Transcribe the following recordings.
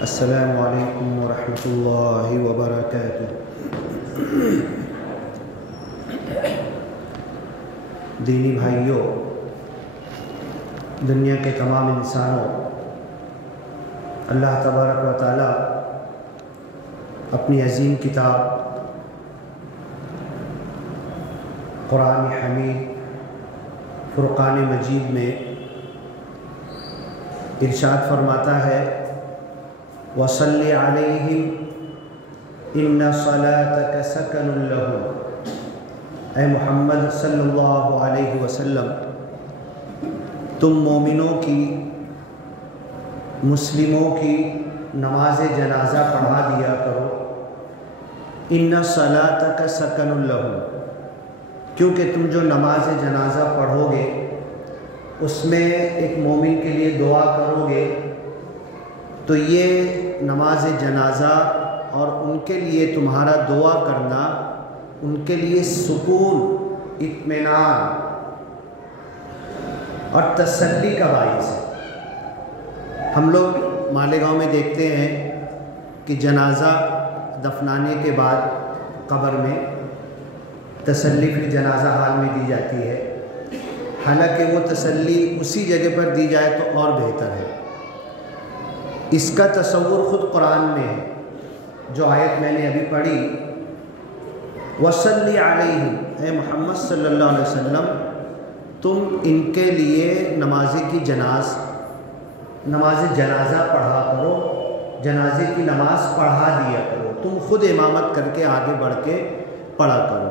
السلام علیکم ورحمۃ اللہ وبرکاتہ۔ دینی بھائیوں، دنیا کے تمام انسانوں، اللہ تبارک و تعالی اپنی عظیم کتاب قرآن حمید فرقان مجید میں ارشاد فرماتا ہے وَصَلِّ عَلَيْهِمْ إِنَّ صَلَاتَكَ سَكَنٌ لَهُمْ۔ اے محمد صلی اللہ علیہ وسلم، تم مومنوں کی، مسلموں کی نماز جنازہ پڑھا دیا کرو۔ إِنَّ صَلَاتَكَ سَكَنٌ لَهُمْ، کیونکہ تم جو نماز جنازہ پڑھو گے اس میں ایک مومن کے لیے دعا کرو گے تو یہ نماز جنازہ اور ان کے لیے تمہارا دعا کرنا ان کے لیے سکون، اطمینان اور تسلی کا باعث ہے۔ ہم لوگ مالیگاؤں میں دیکھتے ہیں کہ جنازہ دفنانے کے بعد قبر میں تسلی پھر جنازہ حال میں دی جاتی ہے، حالانکہ وہ تسلی اسی جگہ پر دی جائے تو اور بہتر ہے۔ اس کا تصور خود قرآن میں ہے، جو آیت میں نے ابھی پڑھی وَصَلِّ عَلَيْهِمْ، اے محمد صلی اللہ علیہ وسلم تم ان کے لیے نماز جنازہ پڑھا کرو، جنازے کی نماز پڑھا دیا کرو، تم خود امامت کر کے آگے بڑھ کے پڑھا کرو۔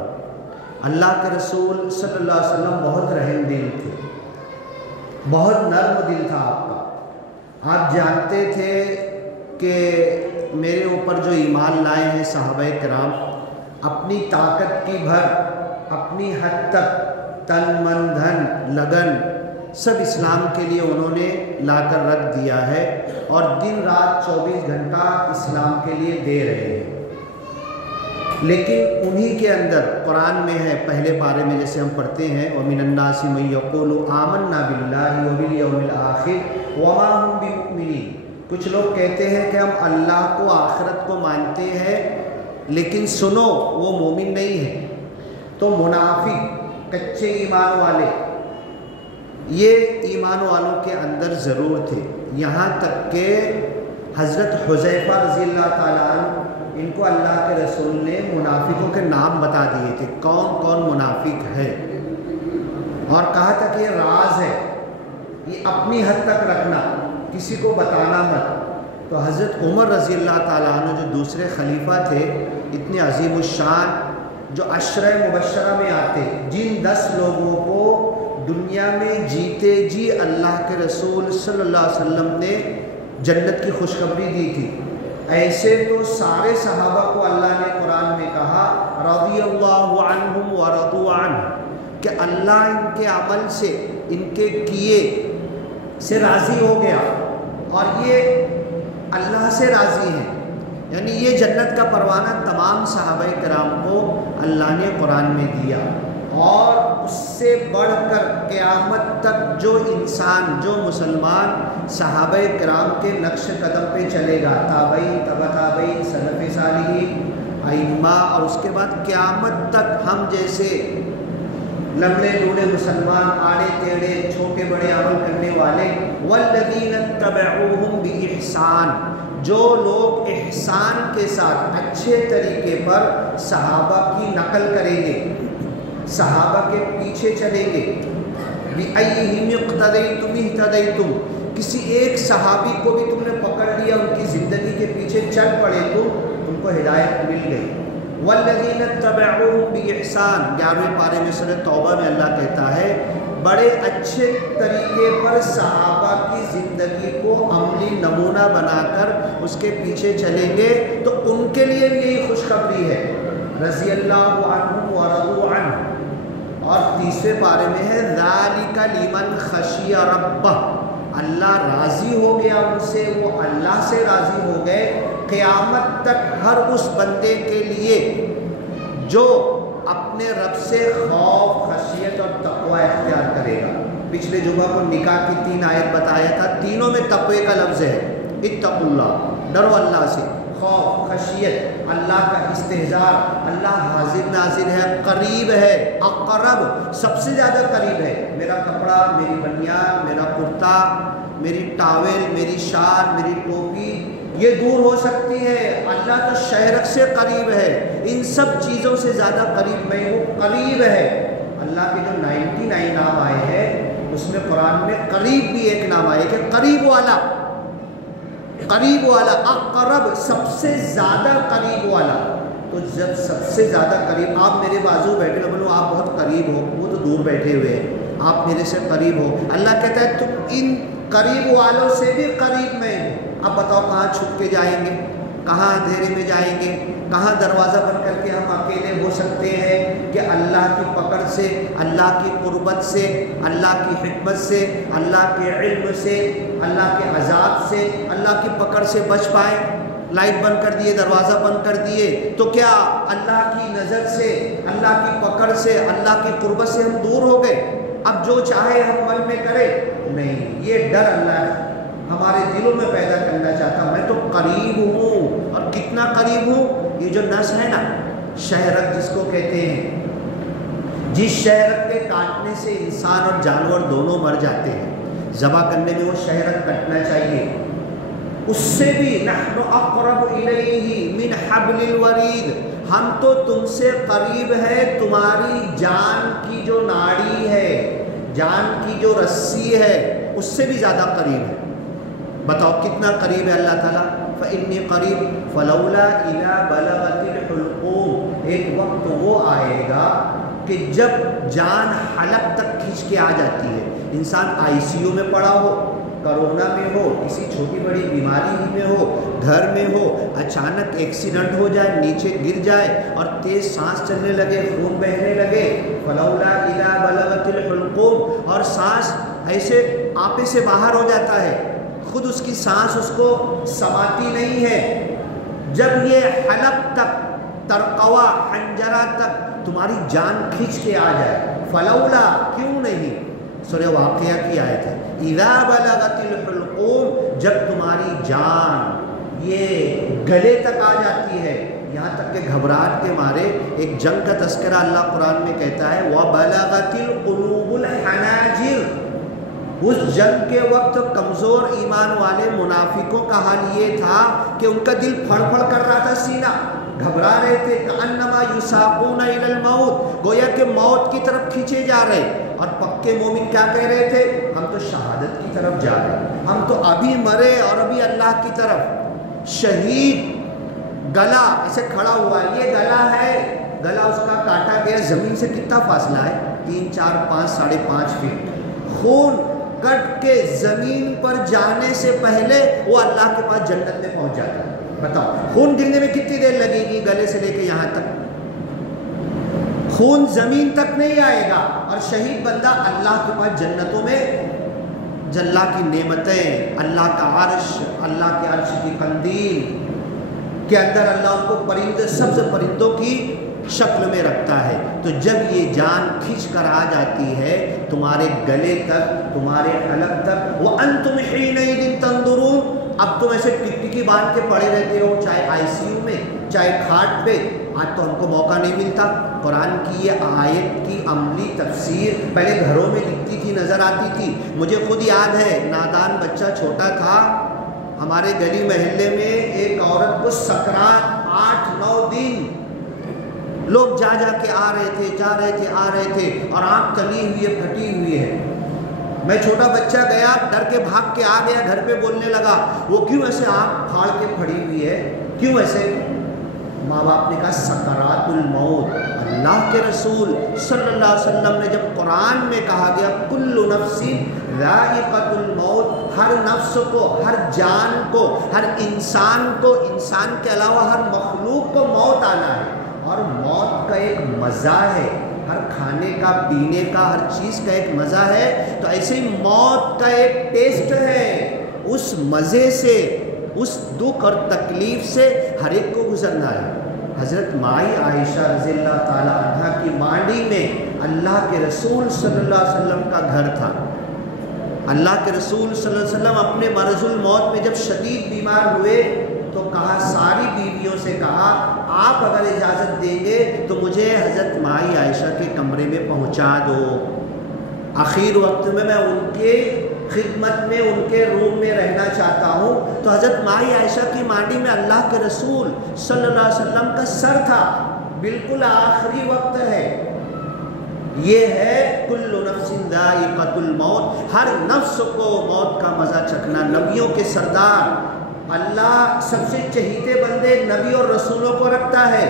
اللہ کے رسول صلی اللہ علیہ وسلم بہت رحم دل تھے، بہت نرم دل تھا آپ کا۔ آپ جانتے تھے کہ میرے اوپر جو ایمان لائے ہیں صحابہ کرام، اپنی طاقت کی بھر، اپنی حد تک تن من دھن لگن سب اسلام کے لیے انہوں نے لا کر رکھ دیا ہے، اور دن رات 24 گھنٹہ اسلام کے لیے دے رہے ہیں۔ لیکن انہی کے اندر قرآن میں ہے، پہلے پارے میں جیسے ہم پڑھتے ہیں وَمِنَ النَّاسِ مَن يَقُولُ آمَنَّا بِاللَّهِ وَبِالْيَوْمِ الْآخِرِ وَمَا هُمْ بِمُؤْمِنِينَ۔ کچھ لوگ کہتے ہیں کہ ہم اللہ کو، آخرت کو مانتے ہیں، لیکن سنو وہ مومن نہیں ہے۔ تو منافق، کچے ایمان والے، یہ ایمان والوں کے اندر ضرور تھے، یہاں تک کہ حضرت حذیفہ رضی اللہ تعالیٰ عنہ، ان کو اللہ کے رسول نے منافقوں کے نام بتا دیے تھے، کون کون منافق ہے، اور کہا تھا کہ یہ راز ہے، یہ اپنی حد تک رکھنا، کسی کو بتانا مت۔ تو حضرت عمر رضی اللہ تعالیٰ عنہ جو دوسرے خلیفہ تھے، اتنے عظیم الشان، جو عشرہ مبشرہ میں آتے، جن 10 لوگوں کو دنیا میں جیتے جی اللہ کے رسول صلی اللہ علیہ وسلم نے جنت کی خوشخبری دی تھی، ایسے تو سارے صحابہ کو اللہ نے قرآن میں کہا رضی اللہ عنہم ورضوا عنہ، کہ اللہ ان کے عمل سے، ان کے کیے سے راضی ہو گیا، اور یہ اللہ سے راضی ہیں۔ یعنی یہ جنت کا پروانہ تمام صحابہ کرام کو اللہ نے قرآن میں دیا، اور اس سے بڑھ کر قیامت تک جو انسان، جو مسلمان صحابہ کرام کے نقش قدم پہ چلے گا، تابعین، تبع تابعین، سلف صالحین، ائمہ، اور اس کے بعد قیامت تک ہم جیسے لمڑے لوڑے مسلمان، آڑے ٹیڑے چھوٹے بڑے عمل کرنے والے، والذین اتبعوہم بإحسان، جو لوگ احسان کے ساتھ اچھے طریقے پر صحابہ کی نقل کریں گے، صحابہ کے پیچھے چلیں گے، بِأَيِّهِمْ اقْتَدَيْتُمْ اهْتَدَيْتُمْ، کسی ایک صحابی کو بھی تم نے پکڑ لیا، ان کی زندگی کے پیچھے چل پڑے تو تم کو ہدایت مل گئی۔ والذین اتبعوہم بإحسان 11ویں پارے میں سورۃ توبہ میں اللہ کہتا ہے بڑے اچھے طریقے پر صحابہ کی زندگی کو عملی نمونہ بنا کر اس کے پیچھے چلیں گے تو ان کے لیے بھی یہی خوشخبری ہے، رضی اللہ عنہم ورضوا عنہ۔ اور 30ویں پارے میں ہے ذالک لمن خشی ربہ، اللہ راضی ہو گیا ان سے، وہ اللہ سے راضی ہو گئے قیامت تک ہر اس بندے کے لیے جو اپنے رب سے خوف، خشیت اور تقوی اختیار کرے گا۔ پچھلے جمعہ کو نکاح کی 3 آیت بتایا تھا، تینوں میں تقوی کا لفظ ہے، اتقوا اللہ، ڈرو اللہ سے، خوف، خشیت، اللہ کا استحضار، اللہ حاضر ناظر ہے، قریب ہے، اقرب، سب سے زیادہ قریب ہے۔ میرا کپڑا، میری بنیان، میرا کرتا، میری ٹاول، میری شال، میری ٹوپی یہ دور ہو سکتی ہے، اللہ تو شہرک سے قریب ہے، ان سب چیزوں سے زیادہ قریب میں ہوں، قریب ہے۔ اللہ کے جو 99 نام آئے ہیں اس میں قرآن میں قریب بھی ایک نام آئے کہ قریب والا، قریب والا، اقرب، سب سے زیادہ قریب والا۔ تو جب سب سے زیادہ قریب، آپ میرے بازو بیٹھے ہو، بولو آپ بہت قریب ہو، وہ تو دور بیٹھے ہوئے ہیں، آپ میرے سے قریب ہو۔ اللہ کہتا ہے تم ان قریب والوں سے بھی قریب میں ہوں۔ اب بتاؤ کہاں چھپ کے جائیں گے، کہاں اندھیرے میں جائیں گے، کہاں دروازہ بند کر کے ہم اکیلے ہو سکتے ہیں کہ اللہ کی پکڑ سے، اللہ کی قربت سے، اللہ کی حکمت سے، اللہ کے علم سے، اللہ کے عذاب سے، اللہ کی پکڑ سے بچ پائیں؟ لائٹ بند کر دیے، دروازہ بند کر دیے تو کیا اللہ کی نظر سے، اللہ کی پکڑ سے، اللہ کی قربت سے ہم دور ہو گئے؟ اب جو چاہے ہم من میں کریں؟ نہیں، یہ ڈر اللہ ہمارے دلوں میں پیدا کرنا چاہتا، میں تو قریب ہوں، اور کتنا قریب ہوں؟ یہ جو نس ہے نا، شہرک جس کو کہتے ہیں، جس شہرک کے کاٹنے سے انسان اور جانور دونوں مر جاتے ہیں، ذبح کرنے میں وہ شہرک کٹنا چاہیے، اس سے بھی نحن اقرب الیہ من حبل الورید، ہم تو تم سے قریب ہے تمہاری جان کی جو ناڑی ہے، جان کی جو رسی ہے، اس سے بھی زیادہ قریب ہے۔ بتاؤ کتنا قریب ہے اللہ تعالیٰ؟ فإنی قریب فلولا اذا بلغت الحلقوم، ایک وقت وہ آئے گا کہ جب جان حلق تک کھینچ کے آ جاتی ہے، انسان ICU میں پڑا ہو، کرونا میں ہو، کسی چھوٹی بڑی بیماری ہی میں ہو، گھر میں ہو، اچانک ایکسیڈنٹ ہو جائے، نیچے گر جائے اور تیز سانس چلنے لگے، خون بہنے لگے، فلولا اذا بلغت الحلقوم، اور سانس ایسے آپے سے باہر ہو جاتا ہے، خود اس کی سانس اس کو سماتی نہیں ہے، جب یہ حلق تک، ترقوہ، حنجرہ تک تمہاری جان کھینچ کے آ جائے، فلولا، کیوں نہیں؟ سورہ واقعہ کی آیت ہے، اذا بلغت الحلقوم، جب تمہاری جان یہ گلے تک آ جاتی ہے، یہاں تک کہ گھبراہٹ کے مارے، ایک جنگ کا تذکرہ اللہ قرآن میں کہتا ہے وَبَلَغَتِ الْقُلُوبُ الْحَنَاجِرَ، اس جنگ کے وقت کمزور ایمان والے منافقوں کا حال یہ تھا کہ ان کا دل پھڑ پھڑ کر رہا تھا، سینہ گھبرا رہے تھے، کأنما یساقون الی الموت، گویا کہ موت کی طرف کھینچے جا رہے، اور پکے مومن کیا کہہ رہے تھے؟ ہم تو شہادت کی طرف جا رہے ہیں، ہم تو ابھی مرے اور ابھی اللہ کی طرف۔ شہید گلا ایسے کھڑا ہوا، یہ گلا ہے، گلا اس کا کاٹا گیا، زمین سے کتنا فاصلہ ہے؟ 3، 4، 5، 5.5 فٹ، خون کٹ کے زمین پر جانے سے پہلے وہ اللہ کے پاس جنت میں پہنچ جاتا ہے۔ بتاؤ خون گرنے میں کتنی دیر لگے گی؟ گلے سے لے کے یہاں تک خون زمین تک نہیں آئے گا، اور شہید بندہ اللہ کے پاس جنتوں میں، اللہ کی نعمتیں، اللہ کا عرش، اللہ کے عرش کی قندیل کے اندر اللہ ان کو پرندے، سبز پرندوں کی شکل میں رکھتا ہے۔ تو جب یہ جان کھینچ کر آ جاتی ہے تمہارے گلے تک، تمہارے حلق تک، وَأَنْتُمْ حِينَئِذٍ تَنْظُرُونَ، اب تم ایسے ٹکٹکی باندھ کے پڑے رہتے ہو، چاہے ICU میں، چاہے کھاٹ پہ۔ آج تو ہم کو موقع نہیں ملتا، قرآن کی یہ آیت کی عملی تفسیر پہلے گھروں میں دکھتی تھی، نظر آتی تھی۔ مجھے خود یاد ہے، نادان بچہ چھوٹا تھا، ہمارے گلی محلے میں ایک عورت کو سکرات 8-9 دن لوگ جا کے آ رہے تھے، جا رہے تھے، آ رہے تھے، اور آنکھ تلی ہوئی ہے، پھٹی ہوئی ہے۔ میں چھوٹا بچہ گیا، ڈر کے بھاگ کے آ گیا، گھر پہ بولنے لگا وہ کیوں ایسے آنکھ پھاڑ کے پھڑی ہوئی ہے، کیوں ایسے؟ ماں باپ نے کہا سکرات الموت۔ اللہ کے رسول صلی اللہ علیہ وسلم نے جب قرآن میں کہا گیا کل نفس ذائقۃ الموت، ہر نفس کو، ہر جان کو، ہر انسان کو، انسان کے علاوہ ہر مخلوق کو موت آنا ہے، اور موت کا ایک مزہ ہے، ہر کھانے کا، پینے کا، ہر چیز کا ایک مزہ ہے، تو ایسے ہی موت کا ایک ٹیسٹ ہے، اس مزے سے، اس دکھ اور تکلیف سے ہر ایک کو گزرنا ہے۔ حضرت مائی عائشہ رضی اللہ تعالی عنہ کی مانڈی میں اللہ کے رسول صلی اللہ علیہ وسلم کا گھر تھا۔ اللہ کے رسول صلی اللہ علیہ وسلم اپنے مرض الموت میں جب شدید بیمار ہوئے تو کہا، ساری بیویوں سے کہا آپ اگر اجازت دیں گے تو مجھے حضرت مائی عائشہ کے کمرے میں پہنچا دو، آخر وقت میں ان کے خدمت میں، ان کے روم میں رہنا چاہتا ہوں۔ تو حضرت مائی عائشہ کی مانڈی میں اللہ کے رسول صلی اللہ علیہ وسلم کا سر تھا، بالکل آخری وقت ہے۔ یہ ہے کل نفس ذائقۃ الموت، ہر نفس کو موت کا مزہ چکھنا۔ نبیوں کے سردار، اللہ سب سے چہیتے بندے نبی اور رسولوں کو رکھتا ہے،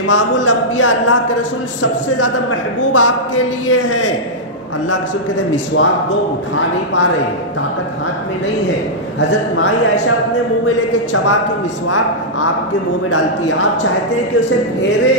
امام الانبیاء اللہ کے رسول سب سے زیادہ محبوب آپ کے لیے ہے۔ اللہ کے رسول کہتے ہیں مسواک دو، اٹھا نہیں پا رہے، طاقت ہاتھ میں نہیں ہے۔ حضرت مائی عائشہ اپنے منہ میں لے کے چبا کے مسواک آپ کے منہ میں ڈالتی ہے، آپ چاہتے ہیں کہ اسے پھیرے،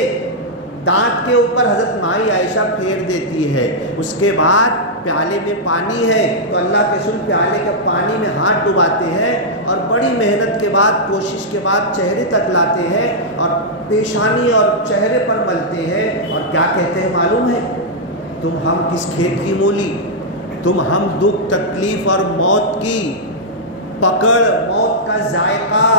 دانت کے اوپر حضرت مائی عائشہ پھیر دیتی ہے۔ اس کے بعد پیالے میں پانی ہے تو اللہ کے رسول پیالے کے پانی میں ہاتھ ڈباتے ہیں اور بڑی محنت کے بعد، کوشش کے بعد چہرے تک لاتے ہیں اور پیشانی اور چہرے پر ملتے ہیں، اور کیا کہتے ہیں معلوم ہے؟ تم ہم کس کھیت کی مولی، تم ہم دکھ تکلیف اور موت کی پکڑ، موت کا ذائقہ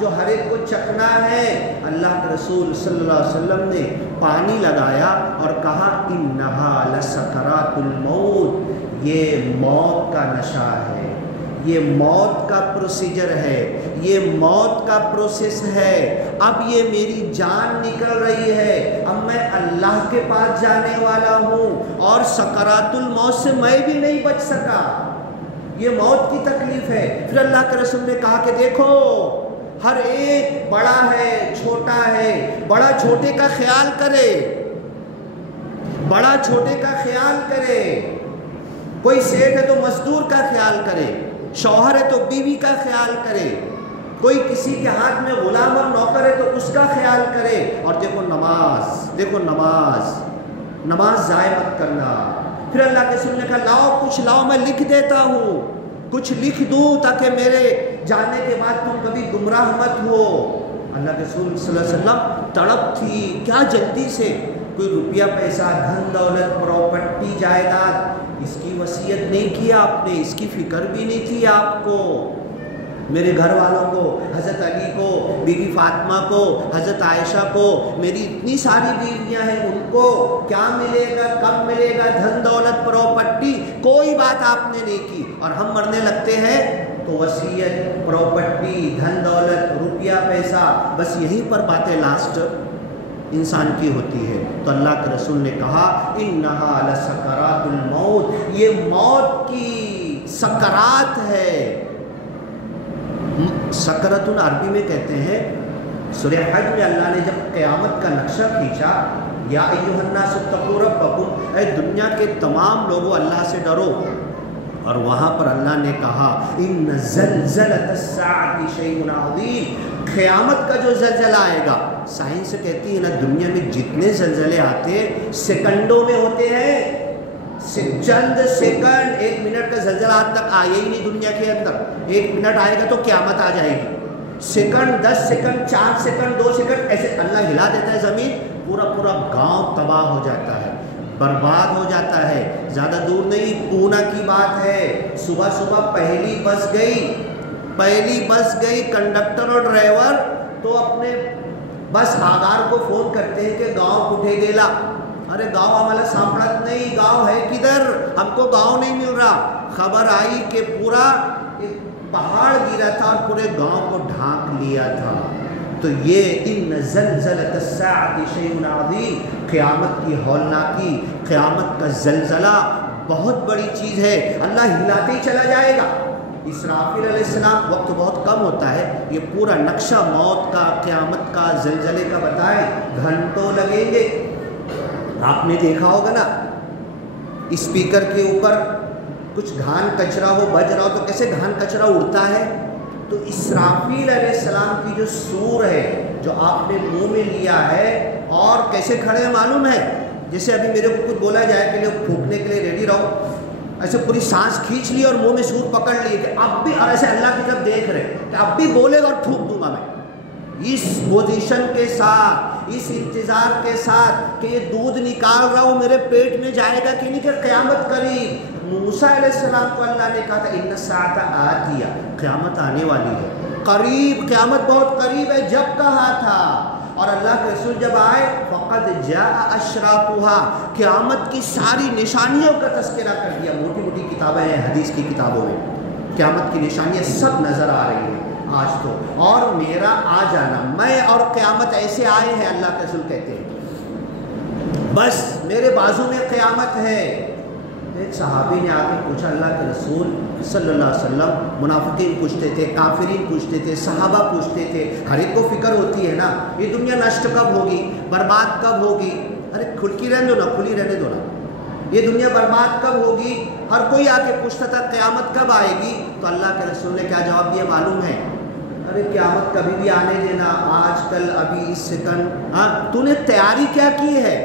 جو ہر ایک کو چکھنا ہے۔ اللہ کے رسول صلی اللہ علیہ وسلم نے پانی لگایا اور کہا انہا لسکرات الموت، یہ موت کا نشہ ہے، یہ موت کا پروسیجر ہے، یہ موت کا پروسیس ہے۔ اب یہ میری جان نکل رہی ہے، اب میں اللہ کے پاس جانے والا ہوں، اور سکرات الموت سے میں بھی نہیں بچ سکا، یہ موت کی تکلیف ہے۔ پھر اللہ کے رسول نے کہا کہ دیکھو ہر ایک بڑا ہے چھوٹا ہے، بڑا چھوٹے کا خیال کرے، بڑا چھوٹے کا خیال کرے، کوئی سیٹ ہے تو مزدور کا خیال کرے، شوہر ہے تو بیوی کا خیال کرے، کوئی کسی کے ہاتھ میں غلام اور نوکر ہے تو اس کا خیال کرے، اور دیکھو نماز، دیکھو نماز، نماز ضائع مت کرنا۔ پھر اللہ کے رسول نے کہا لاؤ کچھ لاؤ، میں لکھ دیتا ہوں، کچھ لکھ دوں تاکہ میرے جانے کے بعد تم کبھی گمراہ مت ہو۔ اللہ کے رسول صلی اللہ علیہ وسلم تڑپ تھی، کیا جلدی سے، کوئی روپیہ پیسہ، دھن دولت، پراپرٹی، جائیداد، اس کی وصیت نہیں کیا آپ نے، اس کی فکر بھی نہیں تھی آپ کو۔ میرے گھر والوں کو، حضرت علی کو، بی بی فاطمہ کو، حضرت عائشہ کو، میری اتنی ساری بیویاں ہیں، ان کو کیا ملے گا، کب ملے گا، دھن دولت، پراپرٹی، کوئی بات آپ نے نہیں کی، اور ہم مرنے لگتے ہیں تو وصیت، پراپرٹی، دھن دولت، روپیہ پیسہ، بس یہیں پر باتیں لاسٹ انسان کی ہوتی ہے۔ تو اللہ کے رسول نے کہا انہا لسکرات الموت، یہ موت کی سکرات ہے۔ سکرت عربی میں کہتے ہیں، سورہ حج میں اللہ نے جب قیامت کا نقشہ کھینچا، یا ایھا الناس اتقوا ربکم، اے دنیا کے تمام لوگوں اللہ سے ڈرو، اور وہاں پر اللہ نے کہا ان زلزلۃ الساعۃ شیء عظیم، قیامت کا جو زلزلہ آئے گا، سائنس کہتی ہے نا دنیا میں جتنے زلزلے آتے ہیں سیکنڈوں میں ہوتے ہیں، چند سیکنڈ، 1 منٹ کا زلزلہ آج تک آیا ہی نہیں دنیا کے اندر، 1 منٹ آئے گا تو قیامت آ جائے گی، سیکنڈ، 10 سیکنڈ، 4 سیکنڈ، 2 سیکنڈ، ایسے اللہ ہلا دیتا ہے زمین، پورا گاؤں تباہ ہو جاتا ہے، برباد ہو جاتا ہے۔ زیادہ دور نہیں، پونا کی بات ہے، صبح صبح پہلی بس گئی، کنڈکٹر اور ڈرائیور تو اپنے بس آگار کو فون کرتے ہیں کہ گاؤں کٹھے گیلا، ارے گاؤں ہمارا سامپڑت نہیں، گاؤں ہے کدھر، ہم کو گاؤں نہیں مل رہا۔ خبر آئی کہ پورا ایک پہاڑ گرا تھا اور پورے گاؤں کو ڈھانک لیا تھا۔ تو یہ ان زلزلۃ الساعۃ شیء عظیم، قیامت کی ہولناکی، قیامت کا زلزلہ بہت بڑی چیز ہے، اللہ ہلاتے ہی چلا جائے گا، اسرافیل علیہ السلام، وقت بہت کم ہوتا ہے، یہ پورا نقشہ موت کا، قیامت کا، زلزلے کا بتائیں، گھنٹوں لگیں گے۔ آپ نے دیکھا ہوگا نا اسپیکر کے اوپر کچھ گھان کچرا ہو بج رہا ہو تو کیسے گھان کچرا اڑتا ہے۔ تو اسرافیل علیہ السلام کی جو سور ہے جو آپ نے منہ میں لیا ہے، اور کیسے کھڑے ہیں معلوم ہے؟ جیسے ابھی میرے کو کچھ بولا جائے کہ لوگ پھونکنے کے لیے ریڈی رہو، ایسے پوری سانس کھینچ لی اور منہ میں سور پکڑ لی کہ اب بھی، اور ایسے اللہ کی طرف دیکھ رہے کہ اب بھی بولے گا اور پھونک دوں گا میں، اس پوزیشن کے ساتھ، اس انتظار کے ساتھ کہ یہ دودھ نکال رہا ہوں میرے پیٹ میں جائے گا کہ نہیں، کہ قیامت قریب۔ موسیٰ علیہ السلام کو اللہ نے کہا تھا ان الساعۃ آتیہ، قیامت آنے والی ہے، قریب، قیامت بہت قریب ہے، جب کہا تھا۔ اور اللہ کے رسول جب آئے فقد جاء اشراطها، قیامت کی ساری نشانیوں کا تذکرہ کر دیا۔ موٹی موٹی کتابیں ہیں حدیث کی کتابوں میں، قیامت کی نشانیاں سب نظر آ رہی ہیں آج تو، اور میرا آ جانا، میں اور قیامت ایسے آئے ہیں، اللہ کے رسول کہتے ہیں بس میرے بازو میں قیامت ہے۔ ایک صحابی نے آ کے پوچھا اللہ کے رسول صلی اللہ علیہ وسلم، منافقین پوچھتے تھے، کافرین پوچھتے تھے، صحابہ پوچھتے تھے، ہر ایک کو فکر ہوتی ہے نا یہ دنیا نشٹ کب ہوگی، برباد کب ہوگی، ارے کھلکی رہنے دو نا، کھلی رہنے دو نا، یہ دنیا برباد کب ہوگی، ہر کوئی آ کے پوچھتا تھا قیامت کب آئے گی۔ تو اللہ کے رسول نے کیا جواب دیا معلوم ہے؟ ارے قیامت کبھی بھی آنے دینا، آج کل ابھی اس سیکنڈ، ہاں تو نے تیاری کیا کی ہے،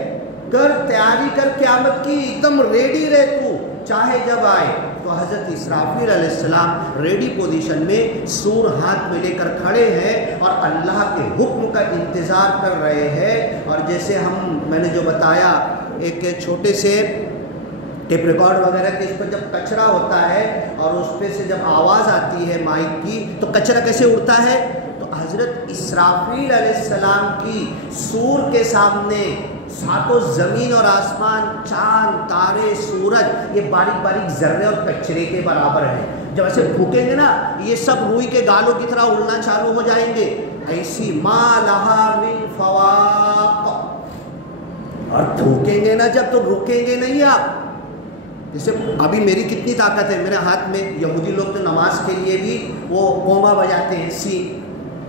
کر تیاری کر قیامت کی، ایک دم ریڈی رہ تو، چاہے جب آئے۔ تو حضرت اسرافیل علیہ السلام ریڈی پوزیشن میں سور ہاتھ میں لے کر کھڑے ہیں اور اللہ کے حکم کا انتظار کر رہے ہیں۔ اور جیسے میں نے جو بتایا ایک چھوٹے سے ٹیپ ریکارڈ وغیرہ کے اس پر جب کچرا ہوتا ہے اور اس پہ سے جب آواز آتی ہے مائک کی تو کچرا کیسے اڑتا ہے، تو حضرت اسرافیل علیہ السلام کی سور کے سامنے ساتوں زمین اور آسمان، چاند، تارے، سورج، یہ باریک باریک ذرے اور کچرے کے برابر ہیں۔ جب ایسے پھونکیں گے نا یہ سب روئی کے گالوں کی طرح اڑنا چالو ہو جائیں گے، ایسی ما لہا من فواق، اور پھونکیں گے نا جب تو رکیں گے نہیں آپ۔ جیسے ابھی میری کتنی طاقت ہے میرے ہاتھ میں، یہودی لوگ تو نماز کے لیے بھی وہ قوما بجاتے ہیں، سی،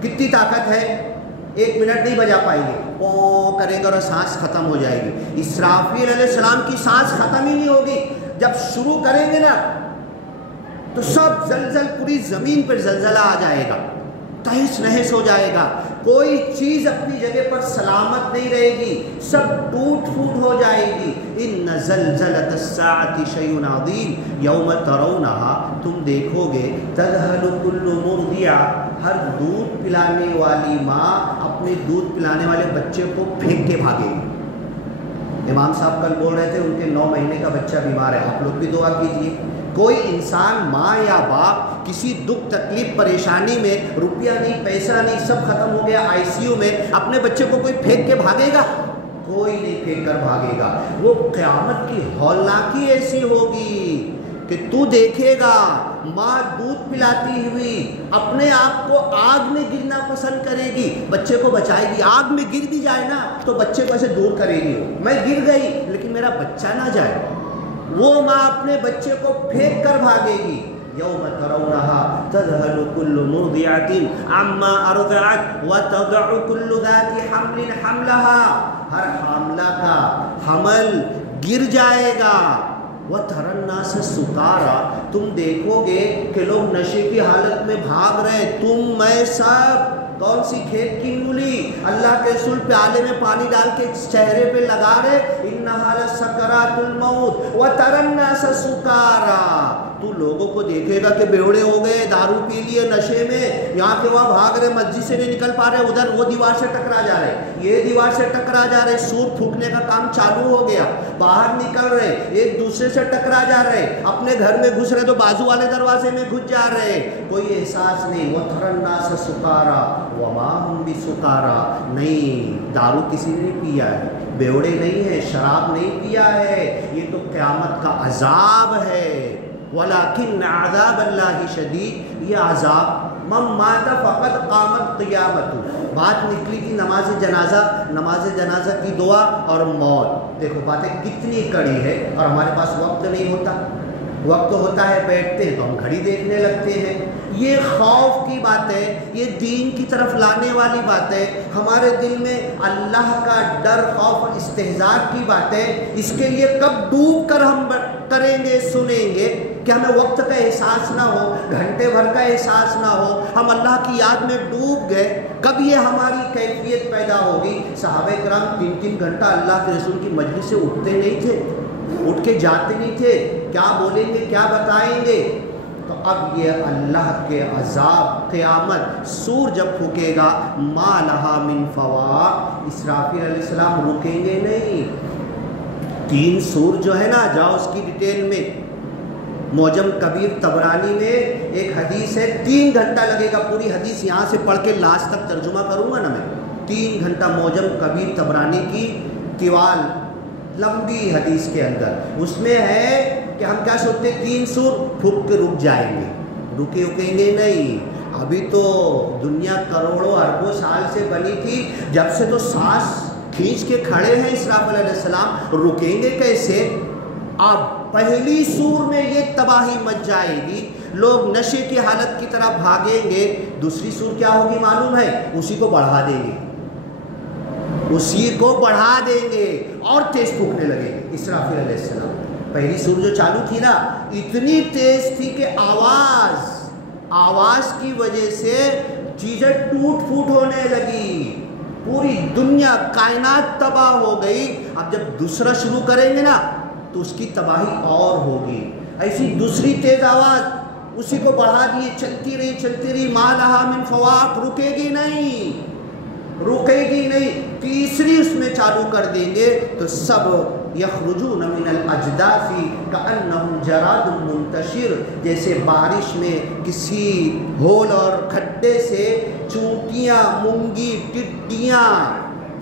کتنی طاقت ہے، ایک منٹ نہیں بجا پائیں گے، پوں کریں گے اور سانس ختم ہو جائے گی۔ اسرافیل علیہ السلام کی سانس ختم ہی نہیں ہوگی، جب شروع کریں گے نا تو سب زلزل، پوری زمین پر زلزلہ آ جائے گا، تہس نہس ہو جائے گا، کوئی چیز اپنی جگہ پر سلامت نہیں رہے گی، سب ٹوٹ پھوٹ ہو جائے گی۔ ان زلزلۃ الساعۃ شیء عظیم یوم ترونها، تم دیکھو گے، تذہل کل مرضعہ، ہر دودھ پلانے والی ماں اپنے دودھ پلانے والے بچے کو پھینک کے بھاگے گی۔ امام صاحب کل بول رہے تھے ان کے 9 مہینے کا بچہ بیمار ہے، آپ لوگ بھی دعا کیجیے۔ کوئی انسان، ماں یا باپ، کسی دکھ تکلیف پریشانی میں، روپیہ نہیں، پیسہ نہیں، سب ختم ہو گیا، آئی سی یو میں، اپنے بچے کو کوئی پھینک کے بھاگے گا؟ کوئی نہیں پھینک کر بھاگے گا۔ وہ قیامت کی ہولناکی ایسی ہوگی کہ تو دیکھے گا ماں دودھ پلاتی ہوئی اپنے آپ کو آگ میں گرنا پسند کرے گی، بچے کو بچائے گی، آگ میں گر بھی جائے نا تو بچے کو ایسے دور کرے گی، میں گر گئی لیکن میرا بچہ نہ جائے، وہ ماں اپنے بچے کو پھینک کر بھاگے گی۔ یوم ترونها تذهل كل مرضعة عما ارضعت وتضع كل ذات حمل حملها، ہر حاملہ کا حمل گر جائے گا۔ وَتَرَى النَّاسَ سُكَارَىٰ، تم دیکھو گے کہ لوگ نشے کی حالت میں بھاگ رہے، تم میں سب، کون سی کھیت کی مولی، اللہ کے رسول پیالے میں پانی ڈال کے چہرے پہ لگا رہے، اِنَّهَا لَسَكَرَاتُ الْمَوْتِ وَتَرَى النَّاسَ سُكَارَىٰ، تو لوگوں کو دیکھے گا کہ بیوڑے ہو گئے، دارو پی لیے، نشے میں، یہاں کے وہاں بھاگ رہے، مسجد سے نہیں نکل پا رہے، ادھر وہ دیوار سے ٹکرا جا رہے، یہ دیوار سے ٹکرا جا رہے، سور پھونکنے کا کام چالو ہو گیا، باہر نکل رہے، ایک دوسرے سے ٹکرا جا رہے، اپنے گھر میں گھس رہے تو بازو والے دروازے میں گھس جا رہے، کوئی احساس نہیں۔ وَتَرَى النَّاسَ سُكَارَىٰ وَمَا هُمْ بِسُكَارَىٰ، نہیں، دارو کسی نے نہیں پیا ہے، بیوڑے نہیں ہے، شراب نہیں پیا ہے، یہ تو قیامت کا عذاب ہے۔ وَلَكِنَّ عَذَابَ اللَّهِ شَدِيدٌ، یہ عذاب مَن مَاتَ فَقَدْ قَامَتْ قِیَامَتُهُ، بات نکلی تھی نماز جنازہ کی دعا اور موت، دیکھو باتیں کتنی کڑی ہے اور ہمارے پاس وقت نہیں ہوتا۔ وقت ہوتا ہے بیٹھتے ہیں تو ہم گھڑی دیکھنے لگتے ہیں. یہ خوف کی بات ہے, یہ دین کی طرف لانے والی بات ہے. ہمارے دل میں اللہ کا ڈر, خوف اور استحضار کی بات ہے. اس کے لیے کب ڈوب کر ہم کریں گے, سنیں گے کہ ہمیں وقت کا احساس نہ ہو, گھنٹے بھر کا احساس نہ ہو, ہم اللہ کی یاد میں ڈوب گئے. کب یہ ہماری کیفیت پیدا ہوگی؟ صحابہ کرام 3-3 گھنٹہ اللہ کے رسول کی مجلس سے اٹھتے نہیں تھے, اٹھ کے جاتے نہیں تھے. کیا بولیں گے, کیا بتائیں گے؟ تو اب یہ اللہ کے عذاب, قیامت, سور جب پھونکے گا, ما لہا من فواق, اسرافیل علیہ السلام رکیں گے نہیں. 3 سور جو ہے نا, جاؤ اس کی ڈیٹیل میں, معجم کبیر طبرانی میں ایک حدیث ہے, 3 گھنٹہ لگے گا. پوری حدیث یہاں سے پڑھ کے لاسٹ تک ترجمہ کروں گا نا میں, 3 گھنٹہ معجم کبیر طبرانی کی طوال لمبی حدیث کے اندر. اس میں ہے کہ ہم کیا سوچتے ہیں, 3 سور پھونک کے رک جائیں گے, رکیں گے نہیں. ابھی تو دنیا کروڑوں اربوں سال سے بنی تھی, جب سے تو سانس کھینچ کے کھڑے ہیں اسرافیل علیہ السلام, رکیں گے کیسے؟ اب پہلی سور میں یہ تباہی مچ جائے گی, لوگ نشے کی حالت کی طرح بھاگیں گے. دوسری سور کیا ہوگی معلوم ہے؟ اسی کو بڑھا دیں گے, اسی کو بڑھا دیں گے اور تیز پھونکنے لگیں گے اسرافیل علیہ السلام. پہلی سور جو چالو تھی نا, اتنی تیز تھی کہ آواز کی وجہ سے چیزیں ٹوٹ پھوٹ ہونے لگی, پوری دنیا کائنات تباہ ہو گئی. اب جب دوسرا شروع کریں گے نا تو اس کی تباہی اور ہوگی. ایسی دوسری تیز آواز, اسی کو بڑھا دیے, چلتی رہی, ما لہا من فواق, رکے گی نہیں. تیسری اس میں چالو کر دیں گے تو سب یخرجون من الاجداث کأنہم جراد منتشر, جیسے بارش میں کسی ہول اور کھڈے سے چونٹیاں, مونگی, ٹڈیاں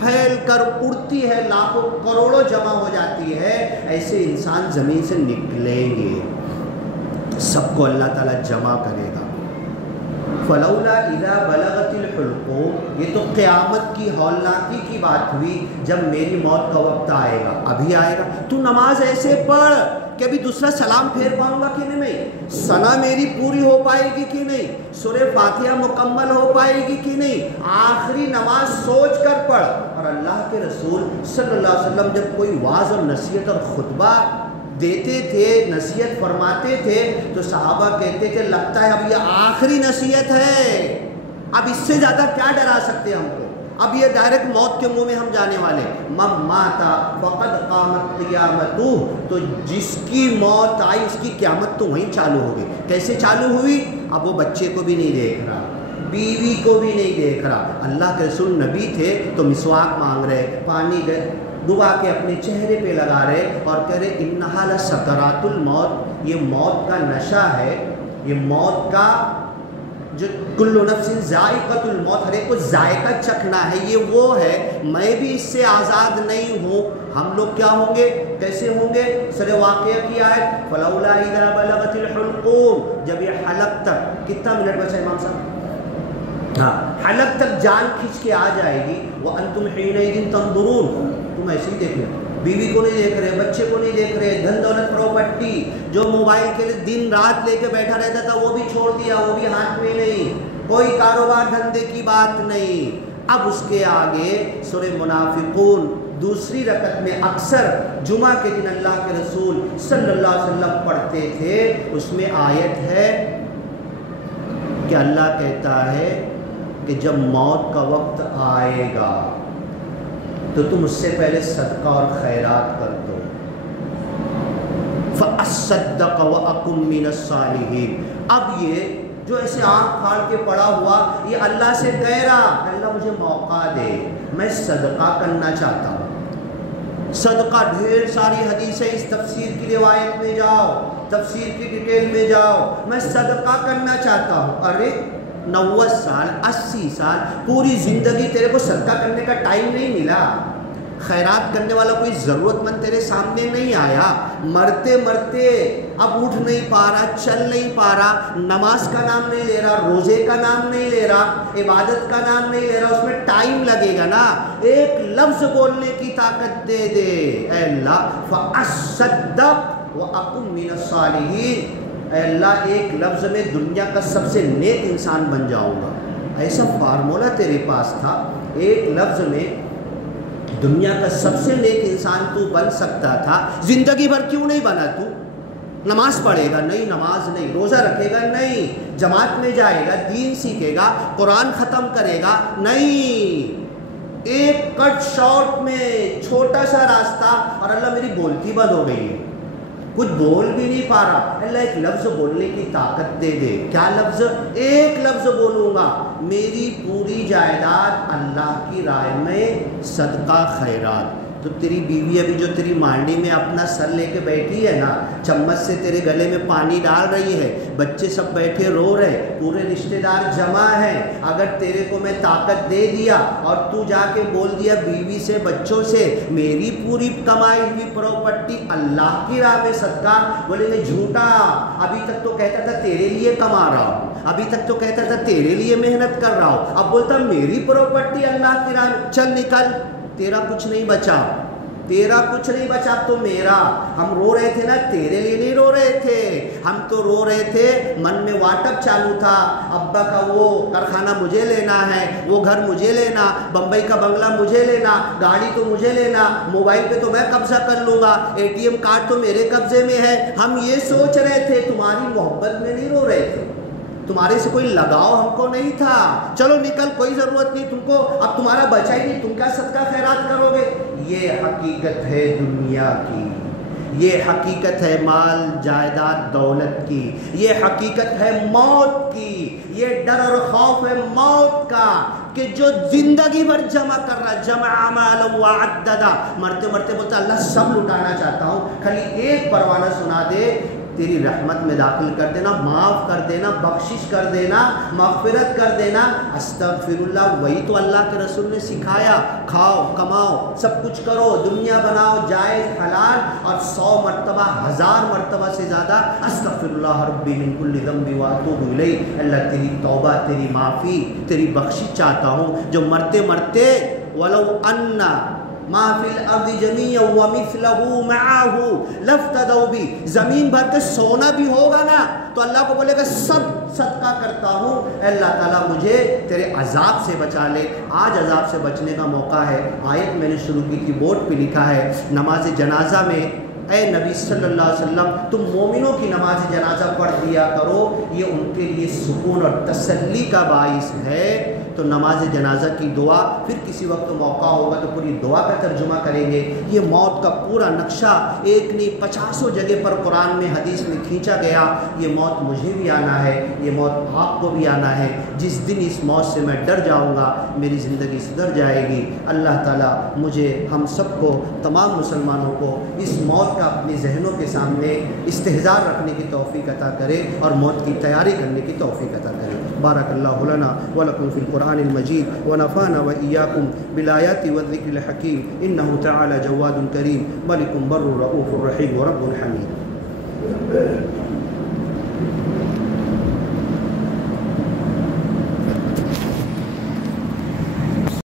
پھیل کر اڑتی ہے, لاکھوں کروڑوں جمع ہو جاتی ہے, ایسے انسان زمین سے نکلیں گے. سب کو اللہ تعالیٰ جمع کرے گا. فلولا اذا بلغت الحلقوم, یہ تو قیامت کی ہولناکی کی بات ہوئی, جب میری موت کا وقت آئے گا. ابھی آئے گا, تو نماز ایسے پڑھ کہ ابھی دوسرا سلام پھیر پاؤں گا کہ نہیں, ثنا میری پوری ہو پائے گی کہ نہیں, سورہ فاتحہ مکمل ہو پائے گی کہ نہیں. آخری نماز سوچ کر پڑھ. اور اللہ کے رسول صلی اللہ علیہ وسلم جب کوئی واعظ اور نصیحت اور خطبہ دیتے تھے, نصیحت فرماتے تھے, تو صحابہ کہتے تھے لگتا ہے اب یہ آخری نصیحت ہے, اب اس سے زیادہ کیا ڈرا سکتے ہم کو, اب یہ ڈائریکٹ موت کے منہ میں ہم جانے والے. من مات فقد قامت قیامتہ, تو جس کی موت آئی اس کی قیامت تو وہیں چالو ہوگی. کیسے چالو ہوئی؟ اب وہ بچے کو بھی نہیں دیکھ رہا, بیوی کو بھی نہیں دیکھ رہا. اللہ کے رسول نبی تھے تو مسواک مانگ رہے, پانی ڈبا کے اپنے چہرے پہ لگا رہے اور کہہ رہے انہا لسکرات الموت, یہ موت کا نشہ ہے, یہ موت کا جو کل نفس ذائقۃ الموت, ہر ایک کو ذائقہ چکھنا ہے, یہ وہ ہے, میں بھی اس سے آزاد نہیں ہوں. ہم لوگ کیا ہوں گے, کیسے ہوں گے؟ سورہ واقعہ کی آیت فلولا اذا بلغت الحلقوم, جب یہ حلق تک, کتنا منٹ بچا امام صاحب؟ ہاں, حلق تک جان کھینچ کے آ جائے گی. وانتم حینئذ تنظرون, تم ایسے ہی دیکھ لو, بیوی کو نہیں دیکھ رہے, بچے کو نہیں دیکھ رہے, دھن دولت پراپرٹی جو موبائل کے لیے دن رات لے کے بیٹھا رہتا تھا وہ بھی چھوڑ دیا, وہ بھی ہاتھ میں نہیں, کوئی کاروبار دھندے کی بات نہیں. اب اس کے آگے سورہ منافقون دوسری رکعت میں اکثر جمعہ کے دن اللہ کے رسول صلی اللہ علیہ وسلم پڑھتے تھے. اس میں آیت ہے کہ اللہ کہتا ہے کہ جب موت کا وقت آئے گا تو تم اس سے پہلے صدقہ اور خیرات کر دو. فَأَصَّدَّقَ وَأَكُن مِّنَ الصَّالِحِينَ. اب یہ جو ایسے آنکھ پھاڑ کے پڑا ہوا, یہ اللہ سے کہہ رہا اللہ مجھے موقع دے, میں صدقہ کرنا چاہتا ہوں. صدقہ ڈھیر ساری حدیث ہے, اس تفسیر کی روایت میں جاؤ, تفسیر کی ڈیٹیل میں جاؤ, میں صدقہ کرنا چاہتا ہوں. ارے 90 سال 80 سال پوری زندگی تیرے کو صدقہ کرنے کا ٹائم نہیں ملا, خیرات کرنے والا کوئی ضرورت مند تیرے سامنے نہیں آیا, مرتے مرتے اب اٹھ نہیں پا رہا, چل نہیں پا رہا, نماز کا نام نہیں لے رہا, روزے کا نام نہیں لے رہا, عبادت کا نام نہیں لے رہا, اس میں ٹائم لگے گا نا. ایک لفظ بولنے کی طاقت دے دے, اے اللہ فَأَصَّدَّقْ, وَأَكُن مِّنَ الصَّالِحِينَ، اے اللہ ایک لفظ میں دنیا کا سب سے نیک انسان بن جاؤں گا۔ ایسا فارمولہ تیرے پاس تھا، ایک لفظ میں دنیا کا سب سے نیک انسان تو بن سکتا تھا، زندگی بھر کیوں نہیں بنا تو؟ نماز پڑھے گا نہیں، نماز نہیں، روزہ رکھے گا نہیں، جماعت میں جائے گا، دین سیکھے گا، قرآن ختم کرے گا نہیں، ایک کٹ شارٹ میں چھوٹا سا راستہ، اور اللہ میری بولتی بند ہو گئی ہے، کچھ بول بھی نہیں پا رہا، اللہ ایک لفظ بولنے کی طاقت دے دے۔ کیا لفظ؟ ایک لفظ بولوں گا، میری پوری جائیداد اللہ کی راہ میں صدقہ خیرات۔ تو تیری بیوی ابھی جو تیری مانڈی میں اپنا سر لے کے بیٹھی ہے نا، چمچ سے تیرے گلے میں پانی ڈال رہی ہے، بچے سب بیٹھے رو رہے، پورے رشتہ دار جمع ہیں، اگر تیرے کو میں طاقت دے دیا اور تو جا کے بول دیا بیوی سے بچوں سے میری پوری کمائی ہوئی پراپرٹی اللہ کی راہ میں صدقہ، بولے میں جھوٹا، ابھی تک تو کہتا تھا تیرے لیے کما رہا ہوں، ابھی تک تو کہتا تھا تیرے لیے محنت کر رہا ہوں، اب بولتا میری پراپرٹی اللہ کی راہ میں، چل نکل، تیرا کچھ نہیں بچا، تیرا کچھ نہیں بچا تو میرا۔ ہم رو رہے تھے نا، تیرے لیے نہیں رو رہے تھے، ہم تو رو رہے تھے، من میں واٹپ چالو تھا، ابا کا وہ کارخانہ مجھے لینا ہے، وہ گھر مجھے لینا، بمبئی کا بنگلہ مجھے لینا، گاڑی تو مجھے لینا، موبائل پہ تو میں قبضہ کر لوں گا، اے ٹی ایم کارڈ تو میرے قبضے میں ہے، ہم یہ سوچ رہے تھے، تمہاری محبت میں نہیں رو رہے تھے، تمہارے سے کوئی لگاؤ ہم کو نہیں تھا، چلو نکل کوئی ضرورت نہیں تم کو، اب تمہارا بچا ہی نہیں، تم کیا صدقہ خیرات کرو گے؟ یہ حقیقت ہے دنیا کی، یہ حقیقت ہے مال جائیداد دولت کی، یہ حقیقت ہے موت کی، یہ ڈر اور خوف ہے موت کا کہ جو زندگی بھر جمع کر رہا، جمع مالا وعددا، مرتے مرتے بولتا اللہ سب لٹانا چاہتا ہوں، خالی ایک پروانہ سنا دے، تیری رحمت میں داخل کر دینا، معاف کر دینا، بخشش کر دینا، مغفرت کر دینا، استغفر اللہ۔ وہی تو اللہ کے رسول نے سکھایا، کھاؤ کماؤ سب کچھ کرو، دنیا بناؤ جائز حلال، اور 100 مرتبہ 1000 مرتبہ سے زیادہ استغفر اللہ ربی من کل ذنب واتوب الیہ، اللہ تیری توبہ، تیری معافی، تیری بخشش چاہتا ہوں، جو مرتے مرتے ولو ان ما فی الارض جمیعا ومثلہ معہ لافتدوا بہ، زمین بھر کے سونا بھی ہوگا نا تو اللہ کو بولے گا سب صدقہ کرتا ہوں، اے اللہ تعالیٰ مجھے تیرے عذاب سے بچا لے۔ آج عذاب سے بچنے کا موقع ہے، آیت میں نے شروع کی تھی، بورڈ پہ لکھا ہے نماز جنازہ میں، اے نبی صلی اللہ علیہ وسلم تم مومنوں کی نماز جنازہ پڑھ دیا کرو، یہ ان کے لیے سکون اور تسلی کا باعث ہے۔ تو نماز جنازہ کی دعا پھر کسی وقت موقع ہوگا تو پوری دعا کا ترجمہ کریں گے۔ یہ موت کا پورا نقشہ ایک نہیں 50 جگہ پر قرآن میں حدیث میں کھینچا گیا، یہ موت مجھے بھی آنا ہے، یہ موت آپ کو بھی آنا ہے، جس دن اس موت سے میں ڈر جاؤں گا میری زندگی سدھر جائے گی۔ اللہ تعالیٰ مجھے ہم سب کو تمام مسلمانوں کو اس موت کا اپنے ذہنوں کے سامنے استحضار رکھنے کی توفیق عطا کرے اور موت کی تیاری کرنے کی توفیق عطا کرے۔ بارک اللہ لنا ولکم فی القرآن المجید ونفعنا وإياكم بالآيات والذكر الحكيم إنه تعالى جواد كريم ملك بر رؤوف رحيم ورب حميد۔